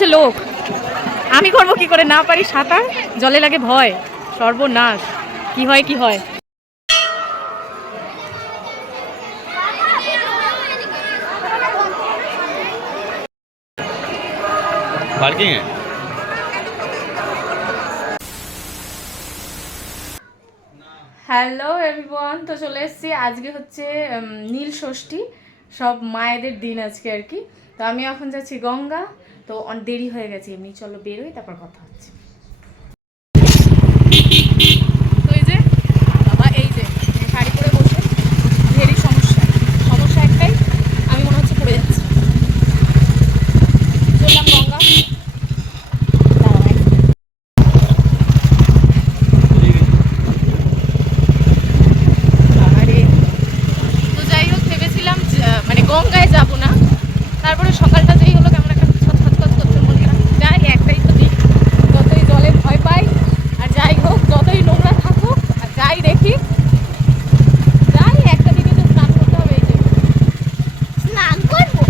করছে লোক, আমি করব কি করে? না পারি সাঁতার, জলে লাগে ভয়, সর্বনাশ। কি হয় কি হয়। पार्किंग है। হ্যালো এভরিওয়ান, তো চলে এসেছি। আজকে হচ্ছে নীল ষষ্ঠী, সব মায়েদের দিন আজকে আর কি। তো আমি এখন যাচ্ছি গঙ্গা, তো অনেক দেরি হয়ে গেছে এমনি, চলো বেরোই, তারপর কথা হচ্ছে। তো এই যে বাবা, এই যে শাড়ি পরে বসে ভেরি সমস্যা, সমস্যা একটাই, আমি মনে হচ্ছে পড়ে যাচ্ছি। চললাম গঙ্গা। মানে গঙ্গায় যাব না, তারপরে সকালটা যেই হলো কেমন একটা ছটফট করছে মনটা। যাই, একটাই তো দিক, যতই জলে ভয় পাই আর যাই হোক, যতই নোংরা থাকুক আর যাই দেখি, যাই একটা দিকে তো স্নান করতে হবে। এই যে স্নান করবো,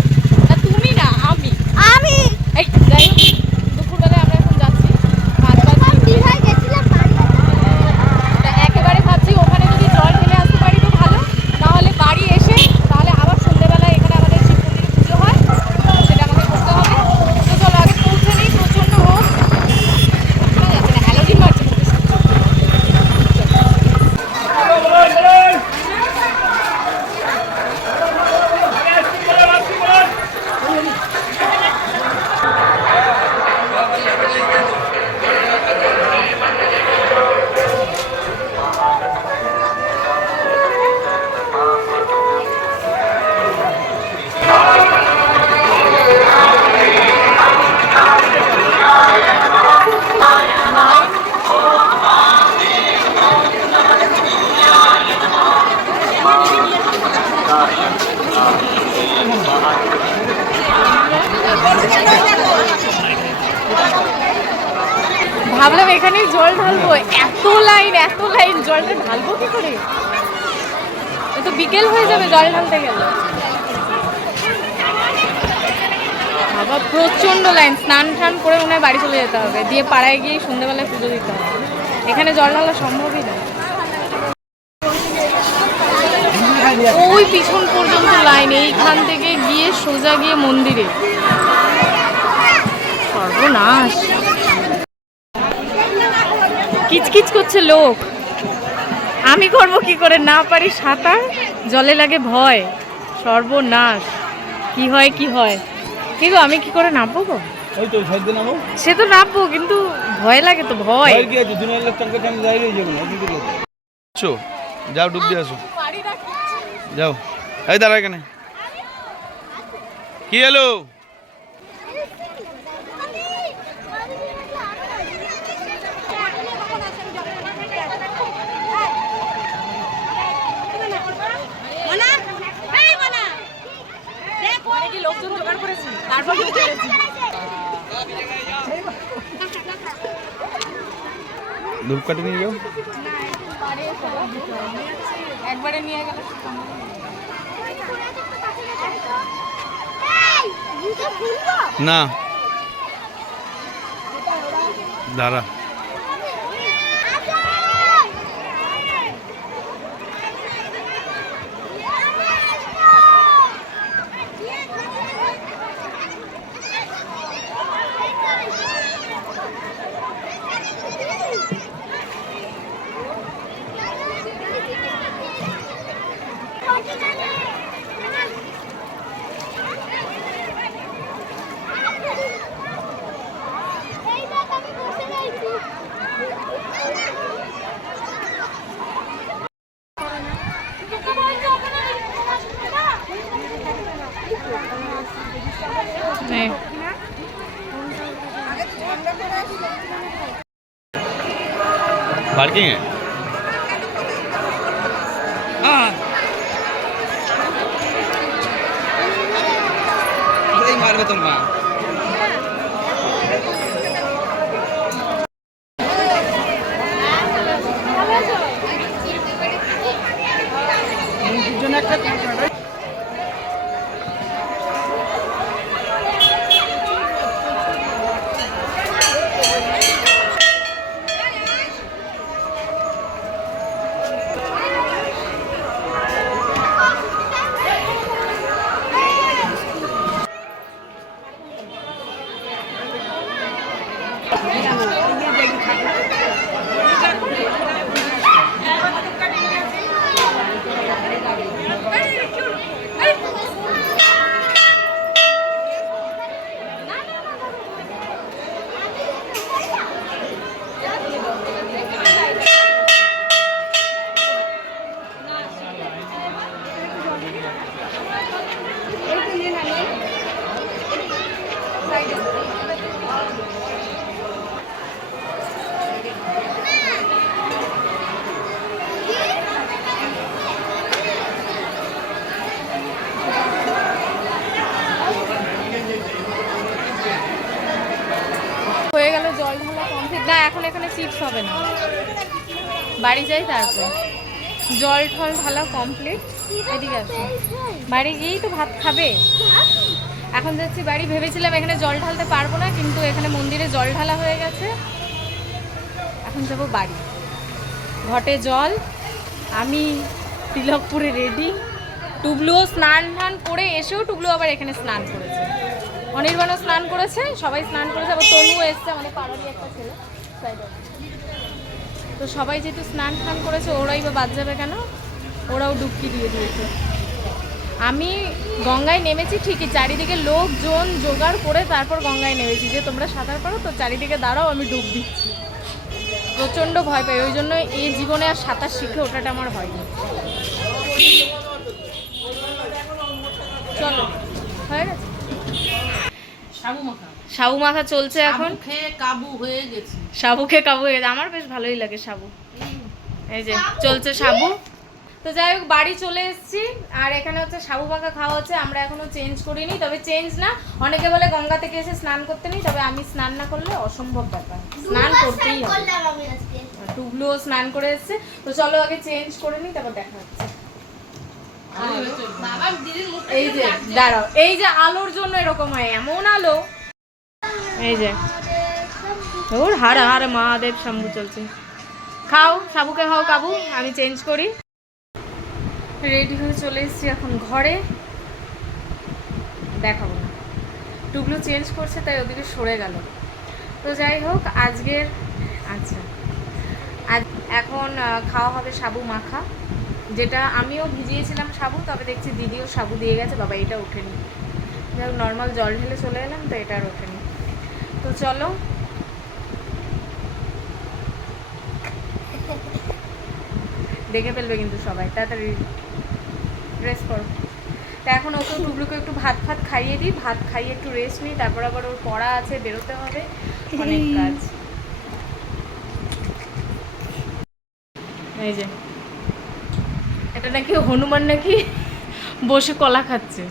তুমি না আমি আমি এই যাই হোক, দুপুরবেলায় আমরা এখন যাচ্ছি একেবারে ভাবছি ওখানে যদি জল ঢেলে আসতে পারি তো ভালো, তাহলে বাড়ি এসে তাহলে আবার সন্ধ্যেবেলায় এখানে আমাদের শিব মন্দিরে পুজো হয়, সেটা আমাকে করতে হবে। তো চলো আগে পৌঁছে নেই, প্রচণ্ড রোদ, হ্যালোজিন মারছে। ভাবলাম এখানেই জল ঢালবো, এত লাইন, জলটা ঢালবো কি করে? তো বিকেল হয়ে যাবে জল ঢালতে গেলে। বাবা প্রচণ্ড লাইন, স্নান টান করে মনে হয় বাড়ি চলে যেতে হবে, দিয়ে পাড়ায় গিয়ে সন্ধ্যেবেলায় পুজো দিতে হবে। এখানে জল ঢালা সম্ভবই না, ওই পিছন পর্যন্ত লাইন, এইখান থেকে গিয়ে সোজা গিয়ে মন্দিরে। সর্বনাশ, কিচকিচ করছে লোক, আমি করব কি করে? না পারি সাঁতার, জলে লাগে ভয়, সর্বনাশ। কি হয় কি হয়। কি গো, আমি কি করে নামবো গো? ওই তো সাইডে নামো। সে তো নামবো, কিন্তু ভয় লাগে তো, ভয়। কি আছে, দুনিয়ার লোক টাকা টাকা যাই রই যাবে না, কি করে আছো? যাও ডুব দিয়ে আসো, যাও। এই দাঁড়া এখানে, কি হলো? লোকজন জোগাড় করেছি, তারপর ধূপকাঠি নিয়ে যাও, একবারে নিয়ে গেল না দাঁড়া। पार्किंग है। मारबे তোর মা। এখানে চিপস হবে না, বাড়ি যাই তারপর। জল ঠল ঢালা কমপ্লিট, এদিকে আসো। বাড়ি গিয়েই তো ভাত খাবে। এখন যাচ্ছি বাড়ি, ভেবেছিলাম এখানে জল ঢালতে পারবো না, কিন্তু এখানে মন্দিরে জল ঢালা হয়ে গেছে। এখন যাবো বাড়ি, ঘটে জল, আমি তিলকপুরে রেডি। টুবলুও স্নান টান করে এসেও টুবলু আবার এখানে স্নান করেছে, অনির্বাণও স্নান করেছে, সবাই স্নান করেছে, আবার তনুও এসছে, আমাদের পাড়ারই একটা ছেলে। তো সবাই যেহেতু স্নান টান করেছে, ওরাই বা বাদ যাবে কেন, ওরাও ডুবকি দিয়ে দিয়েছে। আমি গঙ্গায় নেমেছি ঠিকই, চারিদিকে লোকজন জোগাড় করে তারপর গঙ্গায় নেমেছি, যে তোমরা সাঁতার পারো তো চারিদিকে দাঁড়াও, আমি ডুব দিচ্ছি। প্রচণ্ড ভয় পাই, ওই জন্য এই জীবনে আর সাঁতার শিখে ওঠাটা আমার হয়নি। চলো, হয়ে গেছে। সাবু মাখা চলছে এখন, খেয়ে কাবু হয়ে গেছে। সাবু খেয়ে কাবু হয়ে গেছে, আমার বেশ ভালোই লাগে সাবু। এই যে চলছে সাবু। তো যাই হোক, বাড়ি চলে এসেছি, আর এখানে হচ্ছে সাবু মাখা খাওয়া হচ্ছে। আমরা এখনো চেঞ্জ করিনি, তবে চেঞ্জ না, অনেকে বলে গঙ্গা থেকে এসে স্নান করতে নেই, তবে আমি স্নান না করলে অসম্ভব ব্যাপার, স্নান করতেই হবে। টুবলুও স্নান করে এসছে, তো চলো আগে চেঞ্জ করে নিই, তারপর দেখা হচ্ছে। এই যে দাঁড়াও, এই যে আলোর জন্য এরকম হয়, এমন আলো। এই যে ওর হারে হারে মহাদেব শম্ভু চলছে। খাও, সাবুকে খাও কাবু, আমি চেঞ্জ করি। রেডি হয়ে চলে এসেছি এখন ঘরে, দেখাবো না, টুবলু চেঞ্জ করছে তাই ওদিকে সরে গেল। তো যাই হোক, আজকের আচ্ছা আজ এখন খাওয়া হবে সাবু মাখা, যেটা আমিও ভিজিয়েছিলাম সাবু, তবে দেখছি দিদিও সাবু দিয়ে গেছে, বাবা এটা ওঠেনি। যাই হোক, নর্মাল জল ঢেলে চলে এলাম, তো এটা আর ওঠেনি। তো চলো, দেখে ফেলবে কিন্তু সবাই, তাড়াতাড়ি ড্রেস করো। তা এখন ওকে টুবলুকে একটু ভাত ফাত খাইয়ে দিই, ভাত খাইয়ে একটু রেস্ট নিই, তারপর আবার ওর পড়া আছে, বেরোতে হবে, অনেক কাজ। এই যে এটা নাকি হনুমান নাকি বসে কলা খাচ্ছে,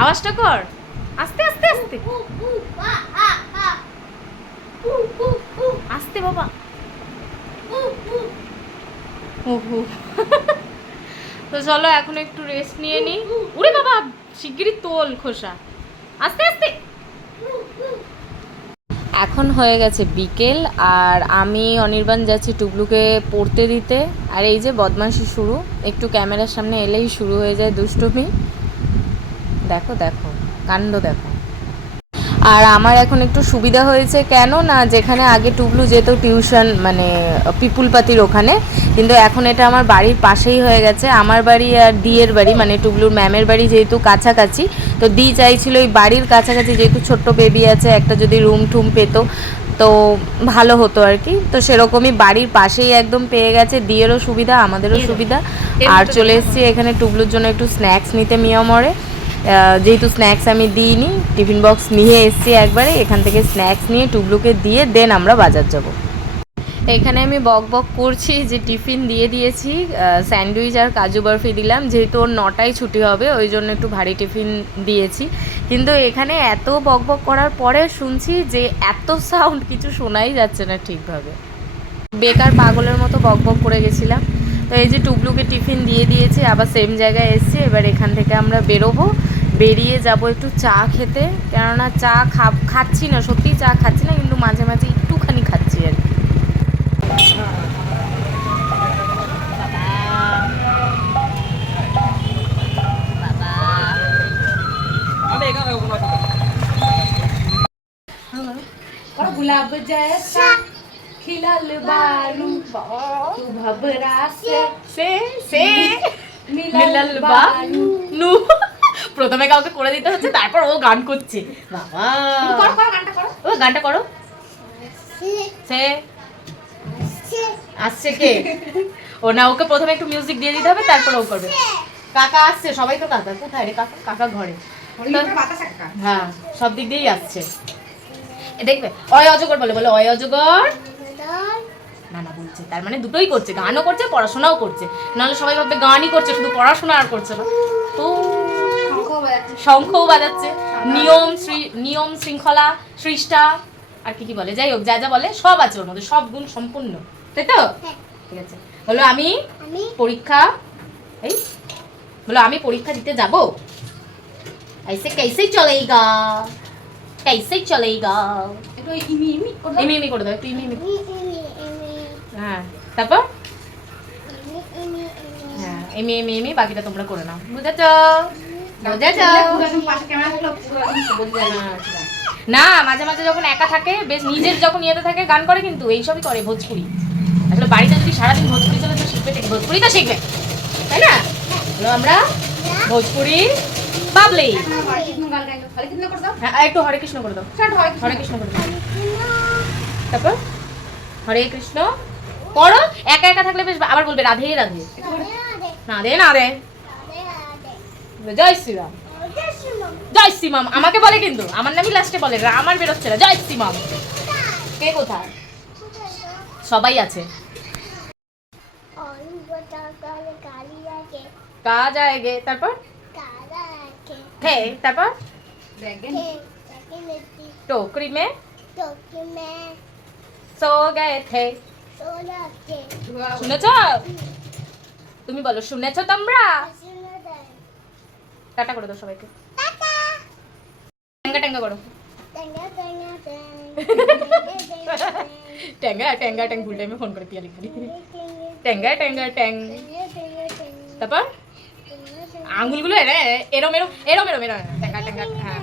আওয়াজটা কর, আস্তে আস্তে আস্তে আস্তে বাবা। ওহো তো চলো এখন একটু রেস্ট নিয়ে নিই। উরে বাবা, শিগগিরই তোল খোসা, আস্তে আস্তে। এখন হয়ে গেছে বিকেল, আর আমি অনির্বাণ যাচ্ছি টুবলুকে পড়তে দিতে। আর এই যে বদমাশি শুরু, একটু ক্যামেরার সামনে এলেই শুরু হয়ে যায় দুষ্টুমি। দেখো দেখো কাণ্ড দেখো। আর আমার এখন একটু সুবিধা হয়েছে, কেন না যেখানে আগে টুবলু যেত টিউশন, মানে পিপুলপাতির ওখানে, কিন্তু এখন এটা আমার বাড়ির পাশেই হয়ে গেছে। আমার বাড়ি আর দিয়ের বাড়ি, মানে টুবলুর ম্যামের বাড়ি যেহেতু কাছাকাছি, তো দি চাইছিল এই বাড়ির কাছাকাছি, যেহেতু ছোট্ট বেবি আছে, একটা যদি রুম টুম পেতো তো ভালো হতো আর কি। তো সেরকমই বাড়ির পাশেই একদম পেয়ে গেছে, দিয়েরও সুবিধা আমাদেরও সুবিধা। আর চলে এসেছি এখানে টুবলুর জন্য একটু স্ন্যাক্স নিতে মিয়ামরে, যেহেতু স্ন্যাক্স আমি দিইনি, টিফিন বক্স নিয়ে এসেছি একবারে, এখান থেকে স্ন্যাক্স নিয়ে টুবলুকে দিয়ে দেন আমরা বাজার যাব। এখানে আমি বক বক করছি যে টিফিন দিয়ে দিয়েছি, স্যান্ডউইচ আর কাজু বরফি দিলাম, যেহেতু ওর 9টায় ছুটি হবে ওই জন্য একটু ভারী টিফিন দিয়েছি। কিন্তু এখানে এত বক বক করার পরে শুনছি যে এত সাউন্ড কিছু শোনাই যাচ্ছে না ঠিকভাবে, বেকার পাগলের মতো বক বক করে গেছিলাম। তো এই যে টুবলুকে টিফিন দিয়ে দিয়েছি, আবার সেম জায়গায় এসেছি, এবার এখান থেকে আমরা বেরোবো, বেরিয়ে যাব একটু চা খেতে, কেননা চা খাচ্ছি না, সত্যিই চা খাচ্ছি না, কিন্তু মাঝে মাঝে একটুখানি খাচ্ছি আর কি। गुलाब जैसा खिलल बारू तू भबरा से मिलल बारू नू। প্রথমে কাউকে করে দিতে হচ্ছে, তারপর ও গান করছে। বাবা গানটা করো, ও গানটা করো। সে আসছে কে? ও না, ওকে প্রথমে একটু মিউজিক দিয়ে দিতে হবে, তারপর ও করবে। কাকা আসছে, সবাই তো কাকা। কোথায় রে কাকা? কাকা ঘরে। হ্যাঁ, সব দিক দিয়েই আসছে। দেখবে অয় অজগর বলে, বলে অয় অজগর। না না বলছে, তার মানে দুটোই করছে, গানও করছে পড়াশোনাও করছে, নাহলে সবাই ভাববে গানই করছে, শুধু পড়াশোনা আর করছে না। তো শঙ্খও বাজাচ্ছে, নিয়ম শৃঙ্খলা সৃষ্টা আর কি কি বলে, যাই হোক যা যা বলে সব আছে ওর মধ্যে, সব গুণ সম্পূর্ণ, তাই তো? ঠিক আছে, বলো আমি পরীক্ষা, এই বলো আমি পরীক্ষা দিতে যাব। ऐसे कैसे चलेगा, कैसे चलेगा, একটু ইমি ইমি করে দাও, একটু ইমি ইমি। হ্যাঁ তারপর হ্যাঁ এমি এমি এমি, বাকিটা তোমরা করে নাও, বুঝেছো? না মাঝে মাঝে যখন একা থাকে, বেশ নিজের যখন ইয়েতে থাকে গান করে, কিন্তু এইসবই করে ভোজপুরি। আসলে বাড়িতে যদি সারাদিন ভোজপুরি চলে তো শিখবে ঠিক, ভোজপুরি তো শিখবে, তাই না? বলো আমরা ভোজপুরি বাবলি। হ্যাঁ একটু হরে কৃষ্ণ করে দাও, হরে কৃষ্ণ করে দাও। তারপর হরে কৃষ্ণ করো, একা একা থাকলে বেশ, আবার বলবে রাধে রাধে, না দে না দে, জয় শ্রীরাম, জয় শ্রীমাম আমাকে বলে, কিন্তু আমার নামই লাস্টে বলে, আমার বেরোচ্ছে না, জয় শ্রীমাম। কে কোথায়? সবাই আছে। কাজ আएगे, তারপর थे, তারপর टोकरी में सो गए थे। শুনেছো? তুমি বলো শুনেছো তোমরা? টাটা করে দাও সবাইকে, ট্যাঙ্গা ট্যাঙ্গা করো, ট্যাঙ্গা ট্যাঙ্গা ট্যাং, ভুল টাইমে ফোন করে পিয়া লিখে ট্যাঙ্গা ট্যাঙ্গা ট্যাং। তারপর আঙুলগুলো এরম এরম এরম এরম এরম, ট্যাঙ্গা ট্যাঙ্গা। হ্যাঁ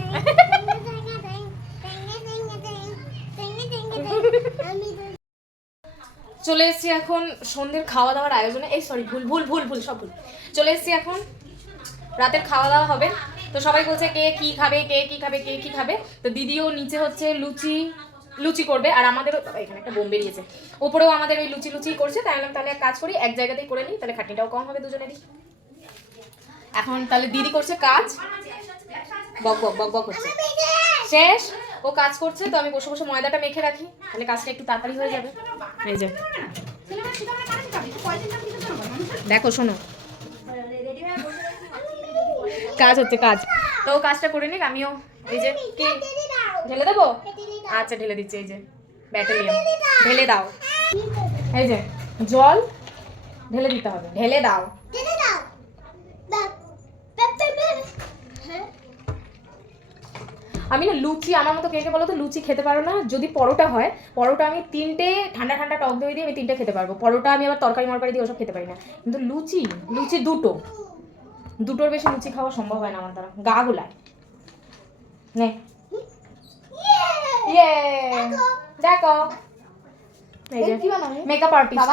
চলে এসেছি এখন সন্ধ্যের খাওয়া দাওয়ার আয়োজনে, এই সরি ভুল ভুল ভুল ভুল সব ভুল, চলে এসেছি এখন রাতের খাওয়া দাওয়া হবে। তো সবাই বলছে কে কি খাবে, কে কি খাবে, কে কি খাবে। তো দিদিও নিচে হচ্ছে লুচি লুচি করবে, আর আমাদেরও এখানে একটা বোম বেরিয়েছে, ওপরেও আমাদের ওই লুচি লুচি করছে। তাই তাহলে এক কাজ করি, এক জায়গাতেই করে নিই, তাহলে খাটনিটাও কম হবে দুজনেরই। এখন তাহলে দিদি করছে কাজ, বক বক বক বক হচ্ছে, শেষ ও কাজ করছে। তো আমি বসে বসে ময়দাটা মেখে রাখি, তাহলে কাজটা একটু তাড়াতাড়ি হয়ে যাবে। এই যে দেখো শোনো, কাজ হচ্ছে কাজ, তো কাজটা করে নিক, আমিও এই যে কি ঢেলে দেবো। আচ্ছা ঢেলে দিচ্ছি, এই যে ব্যাটালিয়ান ঢেলে দাও, এই যে জল ঢেলে দিতে হবে, ঢেলে দাও। আমি না লুচি, আমার মতো কে কে বলো তো লুচি খেতে পারো না। যদি পরোটা হয়, পরোটা আমি 3টে ঠান্ডা ঠান্ডা টক দই দিয়ে আমি 3টে খেতে পারবো। পরোটা আমি আবার তরকারি মরকারি দিয়ে ওসব খেতে পারি না। কিন্তু লুচি লুচি দুটোর বেশি লুচি খাওয়া সম্ভব হয় না আমার দ্বারা, গা গোলায়। নে ইয়ে দেখো, এই যে makeup artist,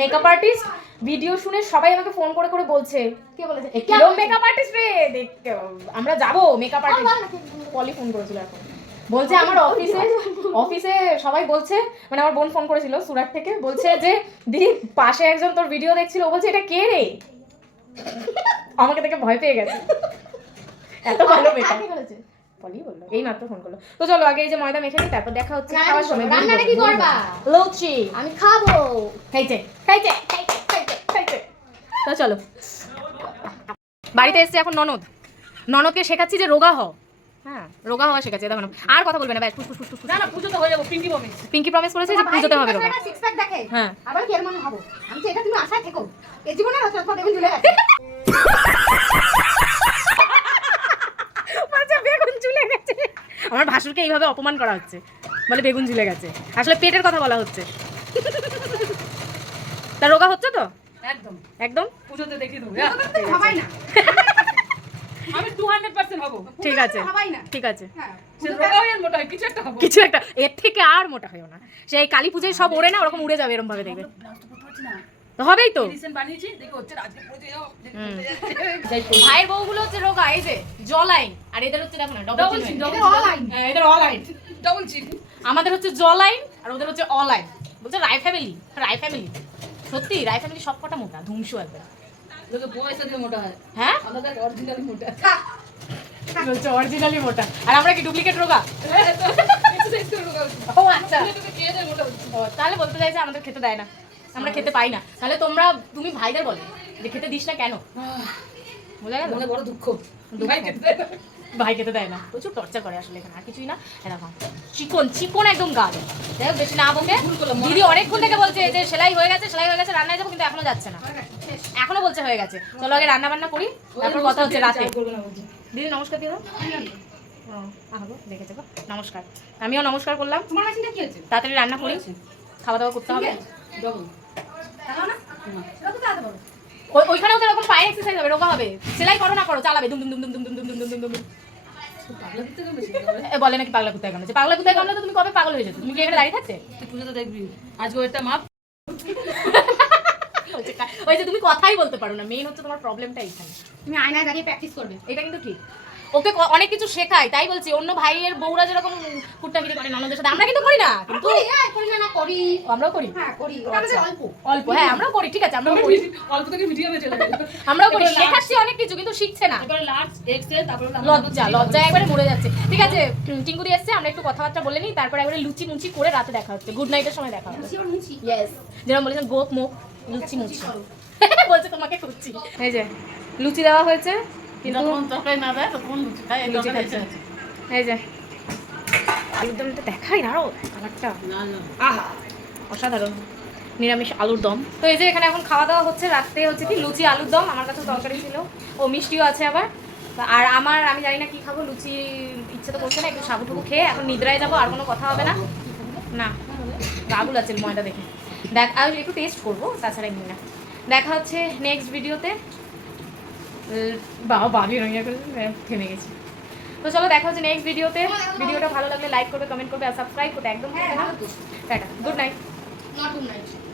makeup artist video শুনে সবাই আমাকে ফোন করে করে বলছে, কে বলেছে কিরম মেকআপ আর্টিস্ট রে, দেখ আমরা যাবো মেকআপ আর্টিস্ট। পলি ফোন করেছিল এখন, বলছে আমার অফিসে সবাই বলছে, মানে আমার বোন ফোন করেছিল সুরাট থেকে, বলছে যে দিদি পাশে একজন তোর ভিডিও দেখছিল, ও বলছে এটা কে রে, আমাকে দেখে ভয় পেয়ে গেছে, এত ভালো মেকআপ। পলি বললো, এই মাত্র ফোন করলো। তো চলো আগে এই যে ময়দা মেখে নিই, তারপর দেখা হচ্ছে খাওয়ার সময়। রান্নাটা কি করবা? লুচি আমি খাবো, খাইছে খাইছে খাইছে খাইছে। তো চলো, বাড়িতে এসেছে এখন ননদকে শেখাচ্ছি যে রোগা হও। হ্যাঁ রোগা হওয়া শেখাচ্ছে, দেখো আর কথা বলবে না, ব্যাস ফুস ফুস ফুস। না না পুজো তো হয়ে যাবো, পিঙ্কি প্রমিস করেছে যে পুজোতে হবে রোগা। সিক্স প্যাক দেখে হ্যাঁ আবার কি এর মনে হবো, আমি তো এটা তুমি আশায় থেকো, এই জীবনে রত রত বেগুন ঝুলে গেছে, আচ্ছা বেগুন ঝুলে গেছে। আমার ভাসুরকে এইভাবে অপমান করা হচ্ছে, বলে বেগুন ঝুলে গেছে, আসলে পেটের কথা বলা হচ্ছে। তা রোগা হচ্ছে তো একদম একদম, পুজোতে দেখিয়ে দেবো, হবাই না আমি 200% হব, ঠিক আছে ঠিক আছে, মোটা হয় কিছু একটা হবে, কিছু একটা এর থেকে আর মোটা হয়ও না, সেই কালী পূজায় সব ওড়ে না ওরকম উড়ে যাবে এরকম ভাবে, দেখবে তো হবেই তো। ভাইয়ের বউগুলো হচ্ছে রোগা, এই যে জলাইন, আর এদের হচ্ছে দেখো না ডবল চিন, এদের অলাইন ডবল চিন, আমাদের হচ্ছে জলাইন আর ওদের হচ্ছে অলাইন। বলছে রায় ফ্যামিলি সত্যি রায় ফ্যামিলি সব কটা মোটা ধ্বংস একবার, মোটা হয়। হ্যাঁ আমাদের অরিজিনালি মোটা, বলছে অরিজিনালি মোটা, আর আমরা কি ডুপ্লিকেট রোগা? ও আচ্ছা, তাহলে বলতে চাইছে আমাদের খেতে দেয় না, আমরা খেতে পাই না। তাহলে তুমি ভাইদের বলো যে খেতে দিস না কেন, বোঝা গেল? মনে বড় দুঃখ দুঃখ। ভাই খেতে দেয় না। ভাই খেতে দেয় না, প্রচুর টর্চার করে আসলে এখানে, আর কিছুই না। এরকম চিকন একদম গা দেয়। যাই হোক, বেশি না বকে। দিদি অনেকক্ষণ থেকে বলছে যে সেলাই হয়ে গেছে রান্নায় যাবো, কিন্তু এখনো যাচ্ছে না, এখনো বলছে হয়ে গেছে। চলো আগে রান্না বান্না করি, তারপর কথা হচ্ছে রাতে। করবে না বলছে। দিদি নমস্কার দিয়ে দাও। দেখেছে গো, নমস্কার। আমিও নমস্কার করলাম। তোমার মেশিনটা কি আছে? তাড়াতাড়ি রান্না করি, খাওয়া দাওয়া করতে হবে। ডবল তাহলে না এটা তো তাহলে বলো ওইখানেও তো এরকম পায়ে এক্সারসাইজ হবে, রোগা হবে। সেলাই করো না করো, চালাবে দুম দুম দুম দুম দুম দুম দুম দুম দুম দুম। পাগলা দিতে গেলে মেশিন বলে নাকি পাগলা কুত্তায় কামড়েছে। পাগলা কুত্তায় কামড়ে তো তুমি কবে পাগল হয়ে যেত? তুমি কি এখানে দাঁড়িয়ে থাকতে? তুই পুজোতে দেখবি আজকে ওইটা মাপ ওই যে তুমি কথাই বলতে পারো না, মেইন হচ্ছে তোমার প্রবলেমটা এইখানে। তুমি আয়নায় দাঁড়িয়ে প্র্যাকটিস করবে এটা কিন্তু ঠিক, ওকে অনেক কিছু শেখায়, তাই বলছি। অন্য ভাইয়ের বউরা যেরকম কুট্টাগিরি করে ননদের সাথে, আমরা কিন্তু করি না, কিন্তু করি না করি আমরাও করি। হ্যাঁ করি ও, ওটা আচ্ছা। অল্প অল্প, হ্যাঁ আমরাও করি, ঠিক আছে, আমরাও করি, অল্প থেকে মিডিয়ামে চলে গেল আমরাও করি। শেখাচ্ছি অনেক কিছু, কিন্তু শিখছে না। এবারে লার্জ এক্সেল তারপরে লজ্জা একবারে মরে যাচ্ছে। ঠিক আছে, টিঙ্কুদি এসছে, আমরা একটু কথাবার্তা বলে নিই, তারপরে একবারে লুচি মুচি করে রাতে দেখা হচ্ছে। গুড নাইটের সময় দেখা হবে। ইয়েস, যেরকম বলেছেন গোপ মুখ লুচি মুচি বলছে তোমাকে খুঁজছি। এই যে লুচি দেওয়া হয়েছে, কিন্তু তরকারি না দেয় তখন লুচি খাচ্ছে। এই যে আলুর দমটা দেখাই না, আরো কালারটা না না আহা অসাধারণ নিরামিষ আলুর দম। তো এই যে এখানে এখন খাওয়া দাওয়া হচ্ছে, রাত্রে হচ্ছে কি লুচি আলুর দম, আমার কাছে তরকারি ছিল, ও মিষ্টিও আছে আবার। আর আমি জানি না কি খাবো, লুচি ইচ্ছে তো করছে না, একটু সাবুটুকু খেয়ে এখন নিদ্রায় যাবো, আর কোনো কথা হবে না। না গাগুল আছে ময়দা দেখে, দেখ আর একটু টেস্ট করবো, তাছাড়া এমনি না। দেখা হচ্ছে নেক্সট ভিডিওতে। বাবা বাবির রঙিয়া করে থেমে গেছি। তো চলো দেখা হচ্ছে নেক্সট ভিডিওতে। ভিডিওটা ভালো লাগলে লাইক করবে, কমেন্ট করবে, আর সাবস্ক্রাইব করতে একদম ভুলবে না। Tata, good night. Not good night